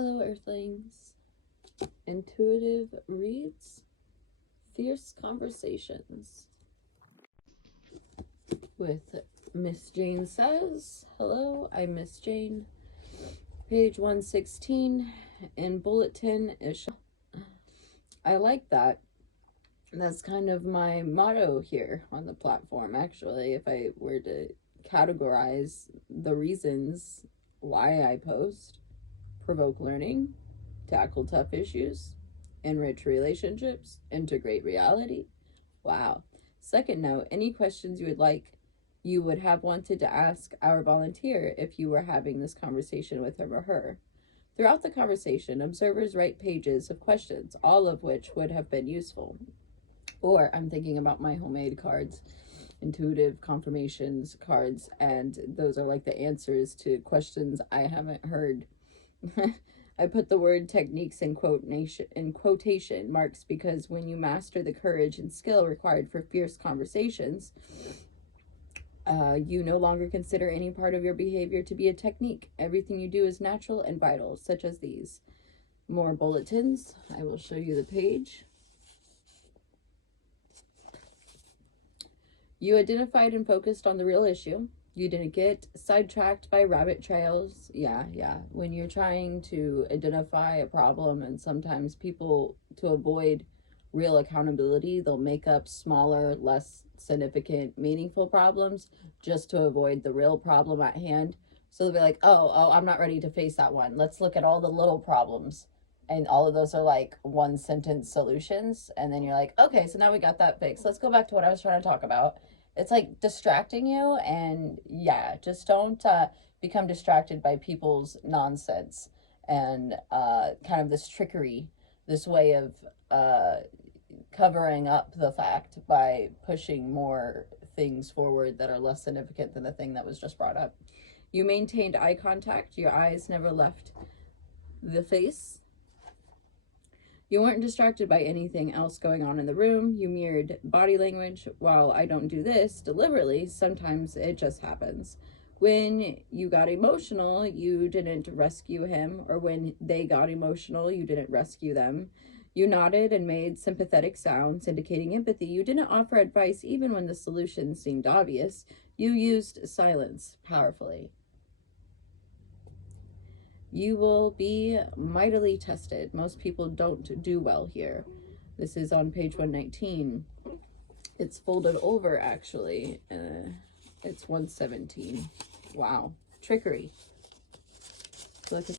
Hello, Earthlings. Intuitive reads, Fierce Conversations with Miss Jane Says. Hello, I'm Miss Jane. Page 116 in Bulletin is. I like that. That's kind of my motto here on the platform, actually, if I were to categorize the reasons why I post: provoke learning, tackle tough issues, enrich relationships, integrate reality. Wow. Second note, any questions you would have wanted to ask our volunteer if you were having this conversation with him or her. Throughout the conversation, observers write pages of questions, all of which would have been useful. Or I'm thinking about my homemade cards, intuitive confirmations cards, and those are like the answers to questions I haven't heard. I put the word techniques in quotation marks because when you master the courage and skill required for fierce conversations, you no longer consider any part of your behavior to be a technique. Everything you do is natural and vital, such as these. More bulletins. I will show you the page. You identified and focused on the real issue. You didn't get sidetracked by rabbit trails. Yeah. When you're trying to identify a problem, and sometimes people, to avoid real accountability, they'll make up smaller, less significant, meaningful problems just to avoid the real problem at hand. So they'll be like, oh, I'm not ready to face that one. Let's look at all the little problems. And all of those are like one sentence solutions. And then you're like, okay, so now we got that fixed. Let's go back to what I was trying to talk about. It's like distracting you. And yeah, just don't become distracted by people's nonsense and kind of this trickery, this way of covering up the fact by pushing more things forward that are less significant than the thing that was just brought up. You maintained eye contact. Your eyes never left the face. You weren't distracted by anything else going on in the room. You mirrored body language. While I don't do this deliberately, sometimes it just happens. When you got emotional, you didn't rescue him, or when they got emotional, you didn't rescue them. You nodded and made sympathetic sounds, indicating empathy. You didn't offer advice even when the solution seemed obvious. You used silence powerfully. You will be mightily tested. Most people don't do well here. This is on page 119. It's folded over, actually. It's 117. Wow. Trickery. Look at